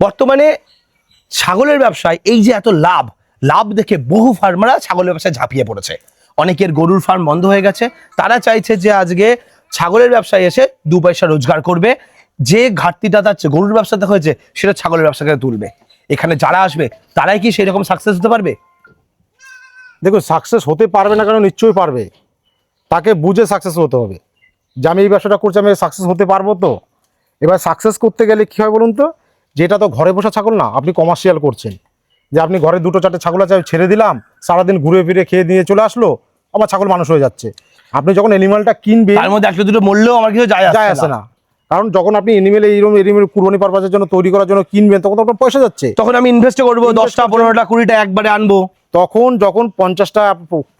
বর্তমানে ছাগলের ব্যবসায় এই যে এত লাভ, লাভ দেখে বহু ফার্মাররা ছাগলের ব্যবসায় ঝাঁপিয়ে পড়েছে। অনেকের গরুর ফার্ম বন্ধ হয়ে গেছে, তারা চাইছে যে আজকে ছাগলের ব্যবসায় এসে 2 পয়সা রোজগার করবে, যে ঘাটতিটা তার গরুর ব্যবসাতে হয়েছে সেটা ছাগলের ব্যবসাকে তুলবে। এখানে যারা আসবে তারাই কি সেই রকম সাকসেস হতে পারবে? দেখুন, সাকসেস হতে পারবে না কেন, নিশ্চয়ই পারবে। তাকে বুঝে সাকসেস হতে হবে যে আমি এই ব্যবসাটা করছি, আমি সাকসেস হতে পারবো। তো এবার সাকসেস করতে গেলে কী হয় বলুন তো, যেটা তো ঘরে বসা ছাগল না, আপনি কমার্শিয়াল করছেন। যে আপনি ঘরে 2-4টে ছাগল আছে ছেড়ে দিলাম, সারাদিন ঘুরে ফিরে খেয়ে দিয়ে চলে আসলো, আবার ছাগল মানুষ হয়ে যাচ্ছে। আপনি যখন অ্যানিমালটা কিনবে, তার মধ্যে একটা দুটো মরলেও আমার কিছু যায় আসে না। কারণ যখন আপনি এনিমেল এনিমেল কুরবানি পারপাসের জন্য তৈরি করার জন্য কিনবেন, তখন তো আপনার পয়সা যাচ্ছে। তখন আমি ইনভেস্ট করবো 10টা 15টা 20টা একবারে আনবো। তখন যখন 50টা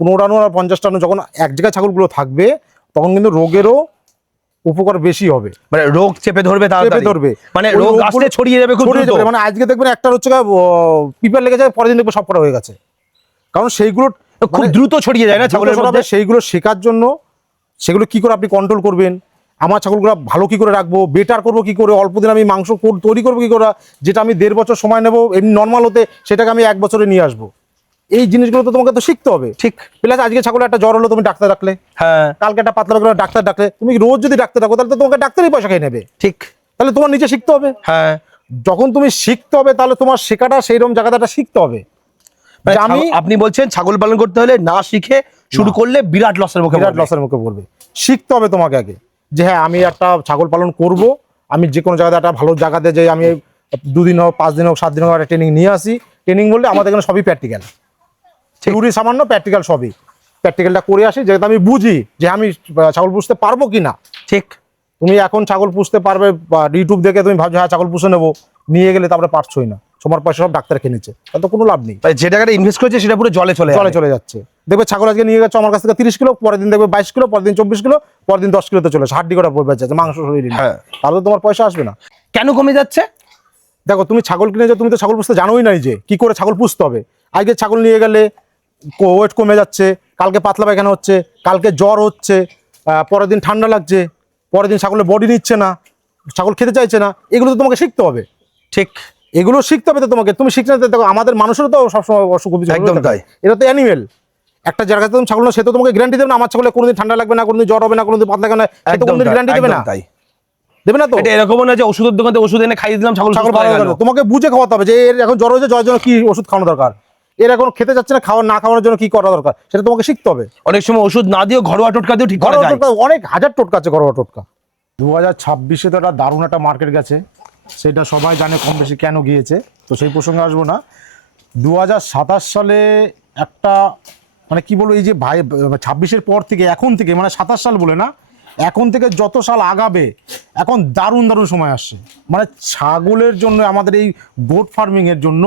15টা আর 50টা যখন এক জায়গায় ছাগলগুলো থাকবে, তখন কিন্তু রোগেরও উপকার বেশি হবে। মানে রোগ চেপে ধরবে, চেপে ধরবে, মানে রোগ আসলে ছড়িয়ে যাবে খুব দ্রুত। মানে আজকে দেখবেন একটা হচ্ছে পিঁপড়ে লেগে যায়, পরের দিন দেখবে সব করা হয়ে গেছে। কারণ সেইগুলো খুব দ্রুত ছড়িয়ে যায় না ছাগলের মধ্যে। সেইগুলো শেখার জন্য সেগুলো কি করে আপনি কন্ট্রোল করবেন, আমার ছাগলগুলো ভালো কি করে রাখবো, বেটার করবো কি করে, অল্প দিন আমি মাংস তৈরি করবো কি করে, যেটা আমি 1.5 বছর সময় নেবো এমনি নর্মাল হতে, সেটাকে আমি 1 বছরে নিয়ে আসবো। এই জিনিসগুলো তো তোমাকে তো শিখতে হবে। ঠিক। প্লাস আজকে ছাগলের একটা জ্বর হলো, তুমি ডাক্তার ডাকলে, হ্যাঁ, কালকে একটা পাতলা করে ডাক্তার ডাকলে, তুমি রোজ যদি ডাক্তার ডাকো তাহলে তো তোমাকে ডাক্তারই পয়সা খেয়ে নেবে। ঠিক। তাহলে তোমার নিজে শিখতে হবে। হ্যাঁ, যখন তুমি শিখতে হবে, তাহলে তোমার শেখাটা সেইরকম জায়গাটা শিখতে হবে। আপনি বলছেন ছাগল পালন করতে হলে না শিখে শুরু করলে বিরাট লসের মুখে পড়বে। শিখতে হবে তোমাকে আগে, যে হ্যাঁ আমি একটা ছাগল পালন করব, আমি যে কোনো জায়গাতে একটা ভালো জায়গাতে যাই, আমি 2 দিন হোক 5 দিন হোক 7 দিন হোক একটা ট্রেনিং নিয়ে আসি। ট্রেনিং বললে আমাদের এখানে সবই প্র্যাকটিক্যাল, থিওরি সামান্য, প্র্যাকটিক্যাল সবই। প্র্যাকটিক্যালটা করে আসি, যেহেতু আমি বুঝি যে আমি ছাগল পুষতে পারবো কিনা। ঠিক। তুমি এখন ছাগল পুষতে পারবে, ইউটিউব দেখে তুমি ভাবছো হ্যাঁ ছাগল পুষে নেবো, নিয়ে গেলে তারপরে পারছোই না, তোমার পয়সা সব ডাক্তার কিনেছে, তাতে কোনো লাভ নেই। যে টাকাটা ইনভেস্ট করেছে সেটা পুরো জলে চলে যাচ্ছে। দেখবে ছাগল আজকে নিয়ে গেছে আমার কাছ থেকে 30 কিলো, পরের দিন দেখবে 22 কিলো, পরের দিন 24 কিলো, পরের দিন 10 কিলোতে চলে আসে, হাড্ডি কটা পড়ে যাচ্ছে, মাংস শরীরে। হ্যাঁ, তাহলে তোমার পয়সা আসবে না। কেন কমে যাচ্ছে? দেখো, তুমি ছাগল কিনে যাও, তুমি তো ছাগল পুষতে জানোই নাই যে কি করে ছাগল পুষতে হবে। আজকে ছাগল নিয়ে গেলে ওয়েট কমে যাচ্ছে, কালকে পাতলা পায়খানা হচ্ছে, কালকে জ্বর হচ্ছে, পরের দিন ঠান্ডা লাগছে, পরের দিন ছাগলের বডি নিচ্ছে না, ছাগল খেতে চাইছে না। এগুলো তো তোমাকে শিখতে হবে। ঠিক। এগুলো শিখতে হবে তো তোমাকে, তুমি শিখতে না। দেখো আমাদের মানুষেরও তো সবসময় অসুখ বিসুখ, একদম তাই। এটা তো অ্যানিমেল। একটা জায়গাতে তুমি ছাগল না, সে তো তোমাকে গ্যারান্টি দেবে না আমার ছাগলে কোনোদিন ঠান্ডা লাগবে না, কোনোদিন জ্বর হবে না, কোনোদিন পাতলা লাগবে না, সে তো কোনোদিন গ্যারান্টি দেবে না। তাই দেবে না তো। এটা এরকমও না যে ওষুধের দোকান থেকে ওষুধ এনে খাইয়ে দিলাম ছাগল ভালো গেল। তোমাকে বুঝে খাওয়াতে হবে যে এর এখন জ্বর হয়েছে, জ্বরের জন্য কি ওষুধ খাওয়ানো দরকার, এর এখন খেতে যাচ্ছে না, না খাওয়ানোর জন্য কি করা দরকার, সেটা তোমাকে শিখতে হবে। অনেক সময় ওষুধ না দিয়েও ঘরোয়া টোটকা দিয়েও ঠিক করা যায়। অনেক হাজার টোটকা আছে ঘরোয়া টোটকা। 2026-এ তো একটা দারুণ একটা মার্কেট গেছে, সেটা সবাই জানে কম বেশি কেন গিয়েছে, তো সেই প্রসঙ্গে আসবো না। 2027 সালে একটা মানে কি বলবো, এই যে 26-এর পর থেকে এখন থেকে, মানে 27 সাল বলে না, এখন থেকে যত সাল আগাবে, এখন দারুণ দারুণ সময় আসছে। মানে ছাগলের জন্য, আমাদের এই গোট ফার্মিংয়ের জন্য,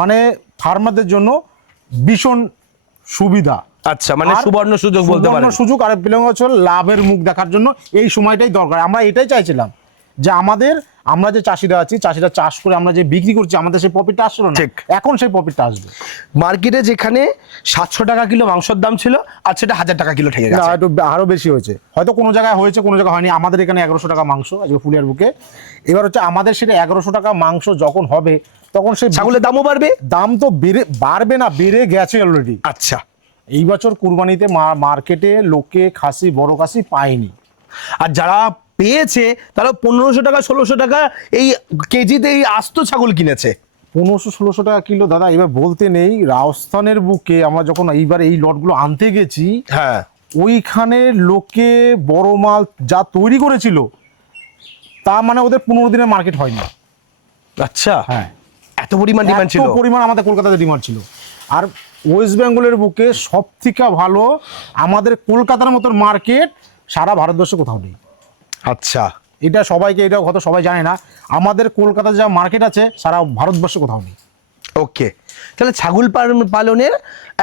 মানে ফার্মারদের জন্য ভীষণ সুবিধা। আচ্ছা, মানে সুবর্ণ সুযোগ বলতে পারেন। সুবর্ণ সুযোগ, আর বিলং হচ্ছে লাভের মুখ দেখার জন্য এই সময়টাই দরকার। আমরা এটাই চাইছিলাম যে আমরা যে চাষিরা আছি, চাষিরা চাষ করে আমরা যে বিক্রি করছি, আমাদের সেই প্রফিটটা আসলো না, এখন সেই প্রফিটটা আসবে। মার্কেটে যেখানে 700 টাকা কিলো মাংসের দাম ছিল, আর সেটা 1000 টাকা কিলো ঠেকে গেছে। একটু আরো বেশি হয়েছে, হয়তো কোনো জায়গায় হয়েছে, কোনো জায়গায় হয়নি। আমাদের এখানে 1100 টাকা মাংস আজকে ফুলিয়ার বুকে। এবার হচ্ছে আমাদের সেটা 1100 টাকা মাংস যখন হবে, তখন সেই ছাগলের দামও বাড়বে। দাম তো বাড়বে না, বেড়ে গেছে অলরেডি। আচ্ছা, এই বছর কুরবানিতে মার্কেটে লোকে খাসি, বড় খাসি পায়নি, আর যারা পেয়েছে তারা 1500 টাকা 1600 টাকা এই কেজিতে এই আস্ত ছাগল কিনেছে। 1500-1600 টাকা কিলো। দাদা এবার বলতে নেই, রাজস্থানের বুকে আমরা যখন এইবার এই লটগুলো আনতে গেছি, হ্যাঁ, ওইখানে লোকে বড় মাল যা তৈরি করেছিল, তা মানে ওদের 15 দিনের মার্কেট হয়নি। আচ্ছা, হ্যাঁ, এত পরিমাণ ডিমান্ড ছিল। পরিমাণ আমাদের কলকাতাতে ডিমান্ড ছিল। আর ওয়েস্ট বেঙ্গলের বুকে সব থেকে ভালো আমাদের কলকাতার মতন মার্কেট সারা ভারতবর্ষে কোথাও নেই। আচ্ছা, এটা হয়তো সবাই জানে না, আমাদের কলকাতার যা মার্কেট আছে সারা ভারতবর্ষে কোথাও নেই। ওকে, তাহলে ছাগল পালনের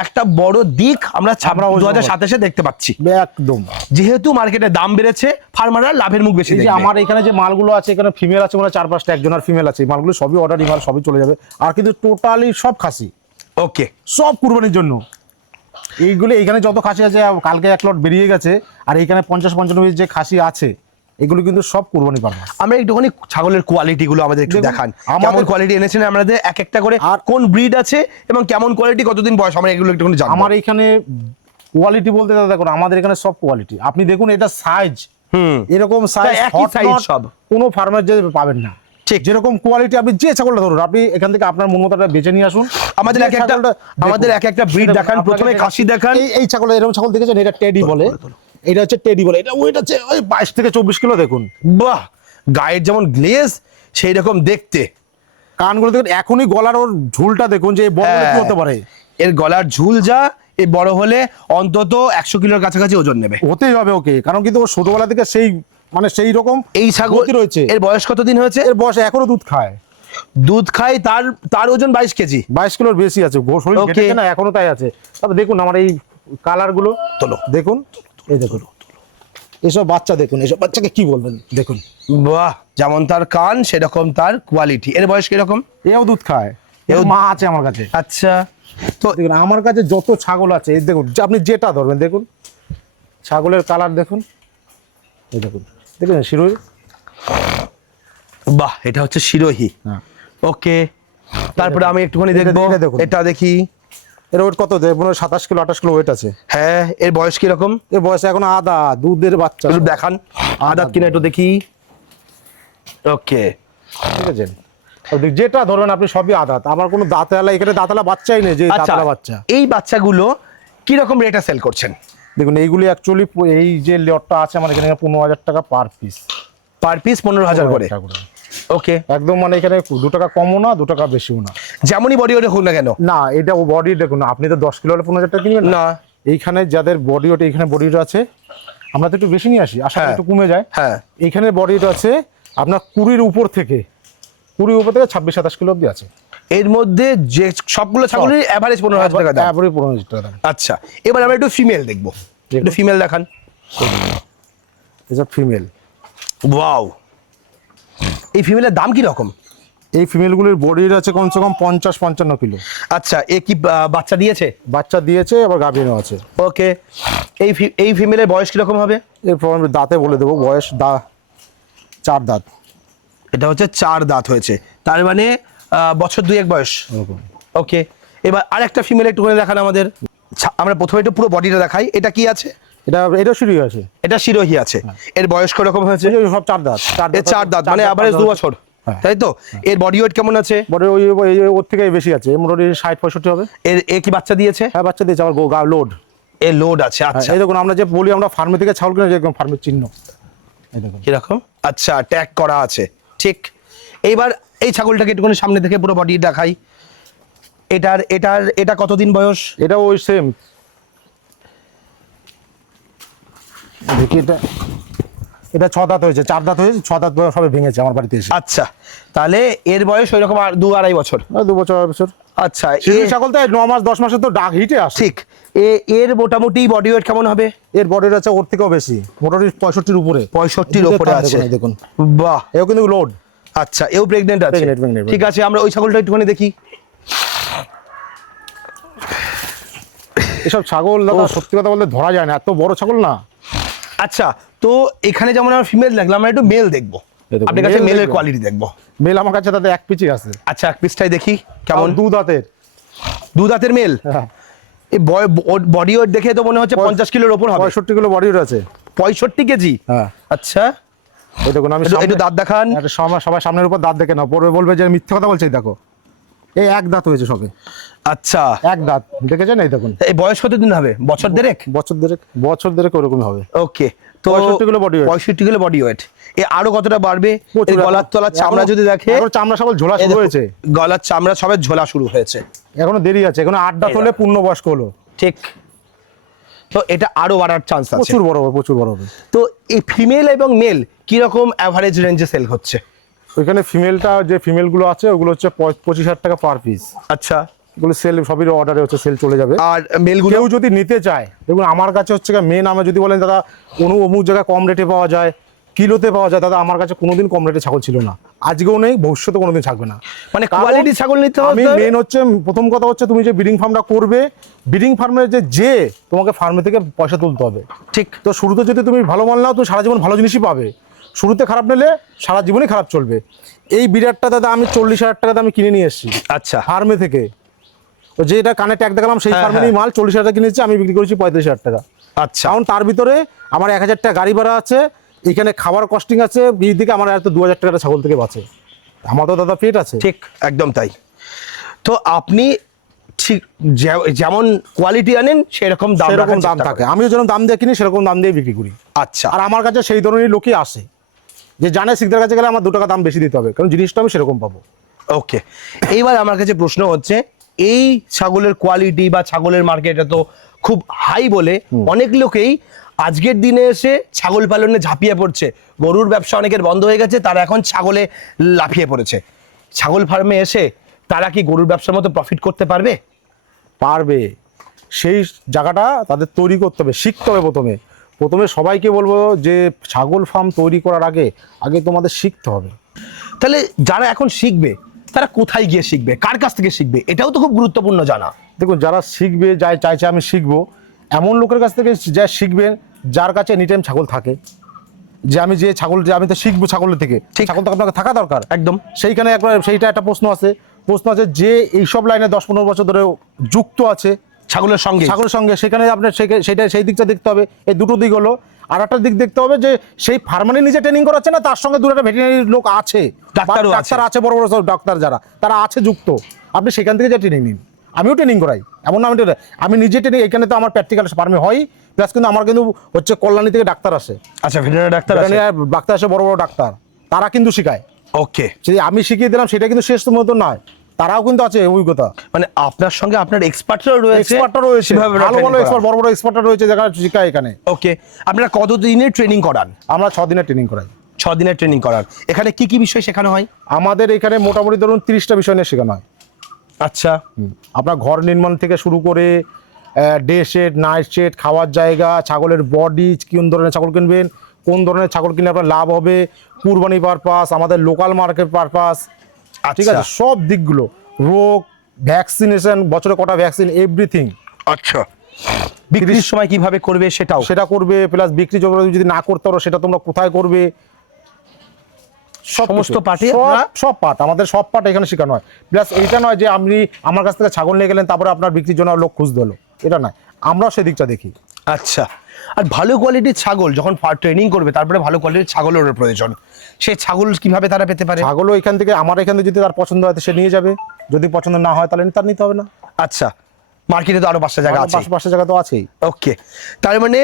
একটা বড় দিক আমরা 2027-এ দেখতে পাচ্ছি। একদম, যেহেতু মার্কেটের দাম বেড়েছে, ফার্মাররা লাভের মুখ বেশি দেখবে। আমার এখানে যে মালগুলো আছে, এখানে ফিমেল আছে মানে 4-5টা, একজন আর ফিমেল আছে, মালগুলো সবই অর্ডারি মাল, সবই চলে যাবে। আর কিন্তু টোটালি সব খাসি, ওকে, সব কুরবানির জন্য। এইগুলো এইখানে যত খাসি আছে, কালকে 1 লট বেরিয়ে গেছে, আর এইখানে 50-55 যে খাসি আছে, এগুলো কিন্তু সব কুরবানি ফার্মার। আমরা একটুখানি ছাগলের কোয়ালিটি গুলো আমাদের একটু দেখুন, দেখান, আমাদের- কেমন কোয়ালিটি এনেছেন আমাদের এক একটা করে, আর আর- কোন ব্রিড আছে এবং কেমন কোয়ালিটি, কতদিন বয়স, আমরা এগুলো একটুখানি জানবো। আমার এখানে কোয়ালিটি বলতে দাদা দেখুন, আমাদের এখানে সব কোয়ালিটি। আপনি দেখুন এটা সাইজ, এরকম সাইজ একই size সব। কোনো ফার্মার যে পাবেন না। ঠিক। যেরকম কোয়ালিটি আপনি যে ছাগলটা ধরুন, আপনি এখান থেকে আপনার মন মতোটা বেছে নিয়ে আসুন। আমাদের যে এক একটা ছাগলটা আমাদের দেখুন। এক একটা ব্রিড সেটা দেখান, আপনাকে প্রথমে দেখাচ্ছি। খাসি দেখান। এই ছাগল, এরকম ছাগল দেখেছেন, এটা টেডি বলে। এটা হচ্ছে টেডি বলে, এটা ওয়েট আছে ওই 22 থেকে 24 কিলো। দেখুন বাহ, গায়ের যেমন গ্লেজ সেই রকম দেখতে, কানগুলো দেখুন, এখনই গলার ওর ঝুলটা দেখুন যে বড় হলে কি হতে পারে। এর গলার ঝুল যা, এই বড় হলে অন্তত 100 কিলোর কাছাকাছি ওজন নেবে। হতেই হবে ওকে, কারণ কিন্তু ও ছোটবেলা থেকে সেই মানে সেই রকম এই ছাগল গতি রয়েছে। এর বয়স কতদিন হয়েছে? এর বয়স এখনো দুধ খায়। দুধ খায়, তার তার ওজন 22 কেজি। 22 কিলোর বেশি আছে, শরীর Okay. ঘেটেছে না, এখনো তাই আছে। তবে দেখুন আমার এই কালার গুলো তোলো। দেখুন, এই দেখুন এসব বাচ্চা দেখুন, এসব বাচ্চাকে কি বলবেন দেখুন। বাহ, যেমন তার কান সেরকম তার কোয়ালিটি। এর বয়স কিরকম? এও দুধ খায়, এও মা আছে আমার কাছে। আচ্ছা, তো দেখুন আমার কাছে যত ছাগল আছে, এই দেখুন যে আপনি যেটা ধরবেন দেখুন, ছাগলের কালার দেখুন, এই দেখুন দেখুন শিরোই। বাহ, এটা হচ্ছে শিরোহী। হ্যাঁ। ওকে, তারপরে আমি একটুখানি এটা- দেখবো, এটা দেখুন। এটা দেখি। এর ওয়েট কত দেয়? 27 কিলো 28 কিলো ওয়েট আছে। হ্যাঁ, এর বয়স কিরকম? এর বয়স এখন আদা দুধের বাচ্চা। একটু দেখান, আদাত কিনা একটু দেখি। ওকে, ঠিক আছে, যেটা ধরবেন আপনি সবই আদাত। আমার কোনো দাঁতালা, এখানে দাঁতালা বাচ্চাই নেই যে আচ্ছা, দাঁতালা বাচ্চা। এই বাচ্চাগুলো কিরকম রেটে সেল করছেন? দেখুন এইগুলি অ্যাকচুয়ালি, এই যে লটটা আছে আমার এখানে 15,000 টাকা পার পিস। পার পিস 15,000 করে। ওকে, একদম মানে এখানে 2 টাকা কমও না 2 টাকা বেশিও না। যেমনই বডি ওয়েট হোক না কেন। না এটা ও বডি দেখুন, আপনি তো 10 কিলো হলে 15,000 টাকা কিনবেন না। এইখানে যাদের বডি ওটা, এখানে বডি ওটা আছে, আমরা তো একটু বেশি নিয়ে আসি, আশা করি হ্যাঁ। একটু কমে যায়। হ্যাঁ, এইখানে বডি ওটা আছে আপনার 20 উপর থেকে 26-27 কিলো অব্দি আছে। এর মধ্যে যে সবগুলো ছাগলের অ্যাভারেজ 15,000 টাকা দাম। অ্যাভারেজ 15,000 টাকা দাম। আচ্ছা, এবার আমরা একটু ফিমেল দেখবো, একটু ফিমেল দেখান। এসব ফিমেল। ওয়াও, এই ফিমেলের দাম কি রকম? এই ফিমেলগুলির বডির আছে কমসে কম 50-55 কিলো। আচ্ছা, এ কি বাচ্চা দিয়েছে? বাচ্চা দিয়েছে, আবার গাভিনও আছে। ওকে, এই ফিমেলের বয়স কিরকম হবে? এরপর আমি দাঁতে বলে দেবো বয়স, 4 দাঁত এটা হচ্ছে 4 দাঁত হয়েছে, তার মানে বছর 2-1 বয়স। এরকম। ওকে, এবার আরেকটা ফিমেল একটুখানি দেখান আমাদের। আমরা প্রথমে একটু পুরো বডিটা দেখাই। এটা কি আছে? এটা শুরু আছে। এটা শিরোহী আছে। এর বয়স কিরকম হয়েছে? এই যে সব 4 দাঁত। এর 4 দাঁত, মানে অ্যাভারেজ 2 বছর, হ্যাঁ। তাই তো? এর বডি ওয়েট কেমন আছে? বড় ওর থেকে বেশি আছে, মোটামুটি 60-65 হবে। এ কি বাচ্চা দিয়েছে? হ্যাঁ বাচ্চা দিয়েছে, আবার লোড। এর লোড আছে। আচ্ছা, এই দেখুন আমরা যে বলি আমরা ফার্মে থেকে ছাগল কিনে, যেরকম ফার্মের চিহ্ন এই দেখুন। কিরকম? আচ্ছা, ট্যাগ করা আছে, ঠিক। এইবার এই ছাগলটাকে একটুখানি সামনে থেকে পুরো বডি দেখাই। এটা কতদিন বয়স? এটা ওই সেম দেখি, এটা 6 দাঁত হয়েছে, 4 দাঁত হয়েছে, 6 দাঁত সবে ভেঙেছে আমার বাড়িতে এসে। আচ্ছা, তাহলে এর বয়স ওই রকম 2-2.5 বছর। 2 বছর 2 বছর। আচ্ছা, শিরোহী ছাগল তো 9 মাস 10 মাসে তো ডাক হিটে আসে। ঠিক। এর মোটামুটি বডি ওয়েট কেমন হবে? এর বডির আছে ওর থেকেও বেশি, মোটামুটি 65-র উপরে। 65-র উপরে আছে। দেখুন বাহ, এও কিন্তু লোড। আচ্ছা, এও প্রেগনেন্ট আছে। Pregnant. ঠিক আছে, আমরা ওই ছাগলটা একটুখানি দেখি। এসব ছাগল দাদা সত্যি কথা বলতে ধরা যায় না, এত বড় ছাগল না। আচ্ছা, তো এখানে যেমন আমরা ফিমেল দেখলাম, আমরা একটু মেল দেখবো। এই দেখুন, আপনার কাছে male মেলের দেখবো। কোয়ালিটি দেখবো। মেল আমার কাছে তাতে 1 পিচি আছে। আচ্ছা, এক পিসটাই দেখি কেমন। 2 দাঁতের। 2 দাঁতের মেল। হ্যাঁ। এই বডি ওয়েট দেখে তো মনে হচ্ছে 50 কিলোর ওপর হবে। 65 কিলো বডির আছে। 65 কেজি। হ্যাঁ। আচ্ছা, এই দেখুন আমি একটু দাঁত দেখান। সবাই সামনের উপর দাঁত দেখে নাও, পরে বলবে যে মিথ্যে কথা বলছে। এই দেখো এই 1 দাঁত হয়েছে সবে, আচ্ছা, 1 দাঁত দেখেছেন? এই দেখুন এই বয়স কতদিন হবে? বছর দেড়েক। বছর দেড়েক ওরকমই হবে। ওকে, তো 65 kilo body weight। 65 kilo body weight. এ আরো কতটা বাড়বে? প্রচুর। এর গলার তলার চামড়া যদি দেখে, এখন চামড়া সবল ঝোলা এই শুরু দেখো, হয়েছে। গলার চামড়া সবে ঝোলা শুরু হয়েছে। এখনো দেরি আছে, এখনো 8 দাঁত এই হলে দেখো। পূর্ণবয়স্ক হলো। ঠিক, তো এটা আরো বাড়ার চান্স আছে। প্রচুর বড় হবে, প্রচুর বড় হবে। তো এই ফিমেল এবং মেল কি রকম এভারেজ রেঞ্জে সেল হচ্ছে? ওইখানে ফিমেলটা, যে ফিমেলগুলো আছে ওগুলো হচ্ছে 25,000 টাকা পার পিস। আচ্ছা, এগুলো সেল সবই অর্ডারে হচ্ছে, সেল চলে যাবে। আর মেলগুলো? কেউ যদি নিতে চায়, দেখুন আমার কাছে হচ্ছে মেন, আমি যদি বলেন দাদা অমুক জায়গায় কম রেটে পাওয়া যায়, কিলোতে পাওয়া যায়, দাদা আমার কাছে কোনোদিন কম রেটে ছাগল ছিল না, আজকেও নেই, ভবিষ্যতে কোনোদিন থাকবে না। মানে কারণ কোয়ালিটি ছাগল নিতে আমি হবে। মেন হচ্ছে, প্রথম কথা হচ্ছে তুমি যে ব্রিডিং ফার্মটা করবে, ব্রিডিং ফার্মের যে তোমাকে ফার্মে থেকে পয়সা তুলতে হবে। ঠিক। তো শুরুতে যদি তুমি ভালো মাল নাও, তুমি সারা জীবন ভালো জিনিসই পাবে। শুরুতে খারাপ নিলে সারা জীবনই খারাপ চলবে। এই বিরাটটা দাদা আমি 40,000 টাকাতে আমি কিনে নিয়ে এসেছি আচ্ছা ফার্মে থেকে। তো যেটা কানে ট্যাগ দেখালাম সেই হ্যাঁ, ফার্মেরই মাল 40,000 টাকা কিনেছি, আমি বিক্রি করেছি 35,000 টাকা। আচ্ছা কারণ তার ভিতরে আমার 1,000 টাকা গাড়ি ভাড়া আছে, এখানে খাবার কস্টিং আছে, এই দিকে আমার এত 2,000 টাকা ছাগল থেকে বাঁচে। আমার তো দাদা পেট আছে। ঠিক একদম তাই। তো আপনি ঠিক যেমন কোয়ালিটি আনেন সেরকম দাম সেরকম রাখার দাম চেষ্টা থাকে, করেন। আমিও যেরকম দাম দিয়ে কিনি সেরকম দাম দিয়ে বিক্রি করি। আচ্ছা আর আমার কাছে সেই ধরনের লোকই আসে যে জানে শিকদার কাছে গেলে আমার 2 টাকা দাম বেশি দিতে হবে, কারণ জিনিসটা আমি সেরকম পাবো। ওকে, এইবার আমার কাছে প্রশ্ন হচ্ছে, এই ছাগলের কোয়ালিটি বা ছাগলের মার্কেটে তো খুব হাই বলে অনেক লোকেই আজকের দিনে এসে ছাগল পালনে ঝাঁপিয়ে পড়ছে। গরুর ব্যবসা অনেকের বন্ধ হয়ে গেছে, তারা এখন ছাগলে লাফিয়ে পড়েছে। ছাগল ফার্মে এসে তারা কি গরুর ব্যবসার মতো প্রফিট করতে পারবে? পারবে, সেই জায়গাটা তাদের তৈরি করতে হবে, শিখতে হবে। প্রথমে সবাইকে বলবো যে ছাগল ফার্ম তৈরি করার আগে তোমাদের শিখতে হবে। তাহলে যারা এখন শিখবে তারা কোথায় গিয়ে শিখবে, কার কাছ থেকে শিখবে, এটাও তো খুব গুরুত্বপূর্ণ জানা। দেখুন, যারা শিখবে, যাই চাইছে আমি শিখবো, এমন লোকের কাছ থেকে যা শিখবেন যার কাছে এনি টাইম ছাগল থাকে। যে আমি আমি তো শিখবো ছাগলের থেকে, ঠিক। ছাগল তো আপনাকে থাকা দরকার একদম সেইখানে। একবার সেইটা একটা প্রশ্ন আছে যে এইসব লাইনে 10-15 বছর ধরে যুক্ত আছে ছাগলের সঙ্গে, সেখানে আপনার সেই দিকটা দেখতে হবে। এই দুটো দিক হলো। আর একটা দিক দেখতে হবে যে সেই ফার্মারে নিজে ট্রেনিং করাচ্ছে না, তার সঙ্গে দুটো ভেটেরিনারি লোক আছে, ডাক্তারও ডাক্তার আছে, বড় বড় সব ডাক্তার যারা তারা আছে যুক্ত, আপনি সেখান থেকে যা ট্রেনিং নিন। আমিও ট্রেনিং করাই, এমন না আমি নিজে ট্রেনিং, এখানে তো আমার প্র্যাকটিক্যাল ফার্মে হয়, প্লাস কিন্তু আমার কিন্তু হচ্ছে কল্যাণী থেকে ডাক্তার আসে। আচ্ছা, ভেটেরিনারি ডাক্তার আসে, বড় বড় ডাক্তার, তারা কিন্তু শিখায়। ওকে, যদি আমি শিখিয়ে দিলাম সেটা কিন্তু শেষ মতো নয়, তারাও কিন্তু আছে অভিজ্ঞতা। মানে আপনার সঙ্গে আপনার এক্সপার্টরাও রয়েছে, ভালো ভালো এক্সপার্ট, বড় বড় এক্সপার্টরা রয়েছে যারা শিখায় এখানে। ওকে, আপনারা কতদিনের ট্রেনিং করান? আমরা 6 দিনের ট্রেনিং করাই। 6 দিনের ট্রেনিং করান। এখানে কি কি বিষয় শেখানো হয়? আমাদের এখানে মোটামুটি ধরুন 30টা বিষয় নিয়ে শেখানো হয়। আচ্ছা, আপনার ঘর নির্মাণ থেকে শুরু করে ডে শেড, নাইট শেড, খাওয়ার জায়গা, ছাগলের বডি, কোন ধরনের ছাগল কিনবেন, কোন ধরনের ছাগল কিনলে আপনার লাভ হবে, কুরবানি পারপাস, আমাদের লোকাল মার্কেট পারপাস, ঠিক আছে, সব দিকগুলো, রোগ, ভ্যাকসিনেশন, বছরে কটা ভ্যাকসিন, এভরিথিং। আচ্ছা, বিক্রির সময় কিভাবে করবে সেটা করবে, প্লাস বিক্রি যদি না করতে পারো সেটা তোমরা কোথায় করবে, সমস্ত পার্টি সব পার্ট, আমাদের সব পার্ট এখানে শেখানো হয়। প্লাস এইটা নয় যে আপনি আমার কাছ থেকে ছাগল নিয়ে গেলেন তারপরে আপনার বিক্রির জন্য লোক খুঁজতে হলো, এটা নয়, আমরা সেদিকটা দেখি। আচ্ছা, আর ভালো কোয়ালিটির ছাগল যখন ট্রেনিং করবে তারপরে ভালো কোয়ালিটির ছাগলের প্রয়োজন, সেই ছাগল কিভাবে তারা পেতে পারে? ছাগলও এখান থেকে, আমার এখান থেকে যদি তার পছন্দ হয় সে নিয়ে যাবে, যদি পছন্দ না হয় তাহলে তার নিতে হবে না। আচ্ছা, মার্কেটে তো আরো 5টা জায়গা আছে, 5টা জায়গা তো আছেই। ওকে, তার মানে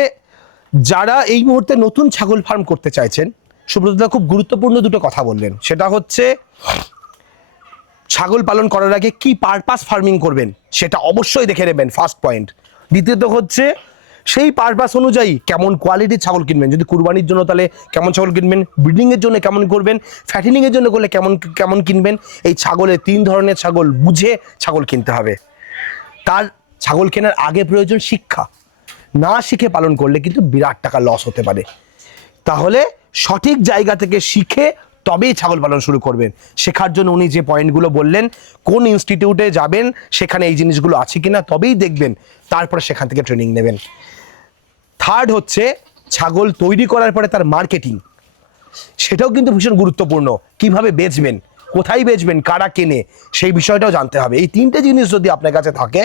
যারা এই মুহূর্তে নতুন ছাগল ফার্ম করতে চাইছেন, সুব্রতদা খুব গুরুত্বপূর্ণ দুটো কথা বললেন। সেটা হচ্ছে ছাগল পালন করার আগে কি পারপাস ফার্মিং করবেন সেটা অবশ্যই দেখে নেবেন, ফার্স্ট পয়েন্ট। দ্বিতীয়ত হচ্ছে সেই পারপাস অনুযায়ী কেমন কোয়ালিটির ছাগল কিনবেন, যদি কুরবানির জন্য তাহলে কেমন ছাগল কিনবেন, ব্রিডিং এর জন্য কেমন করবেন, ফ্যাটেনিং এর জন্য করলে কেমন কিনবেন। এই ছাগলের 3 ধরনের ছাগল বুঝে ছাগল কিনতে হবে। তার ছাগল কেনার আগে প্রয়োজন শিক্ষা, না শিখে পালন করলে কিন্তু বিরাট টাকা লস হতে পারে। তাহলে সঠিক জায়গা থেকে শিখে তবেই ছাগল পালন শুরু করবেন। শেখার জন্য উনি যে পয়েন্টগুলো বললেন, কোন ইনস্টিটিউটে যাবেন, সেখানে এই জিনিসগুলো আছে কিনা তবেই দেখবেন, তারপরে সেখান থেকে ট্রেনিং নেবেন। থার্ড হচ্ছে ছাগল তৈরি করার পরে তার মার্কেটিং, সেটাও কিন্তু ভীষণ গুরুত্বপূর্ণ। কিভাবে বেচবেন, কোথায় বেচবেন, কারা কেনে, সেই বিষয়টাও জানতে হবে। এই 3টে জিনিস যদি আপনার কাছে থাকে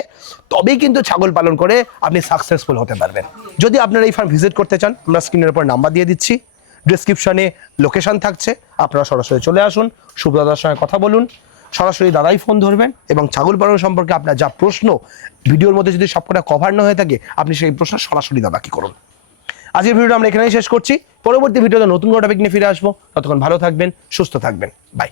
তবেই কিন্তু ছাগল পালন করে আপনি সাকসেসফুল হতে পারবেন। যদি আপনারা এই ফার্ম ভিজিট করতে চান, আমরা স্ক্রিনের উপর নাম্বার দিয়ে দিচ্ছি, ডেসক্রিপশনে লোকেশন থাকছে, আপনারা সরাসরি চলে আসুন, সুব্রতদার সঙ্গে কথা বলুন, সরাসরি দাদাই ফোন ধরবেন এবং ছাগল পালন সম্পর্কে আপনার যা প্রশ্ন ভিডিওর মধ্যে যদি সবকটা কভার না হয়ে থাকে, আপনি সেই প্রশ্ন সরাসরি দাদাকে করুন। আজকের ভিডিওটা আমরা এখানেই শেষ করছি। পরবর্তী ভিডিওতে নতুন কোনো টপিক নিয়ে ফিরে আসবো। ততক্ষণ ভালো থাকবেন, সুস্থ থাকবেন, বাই।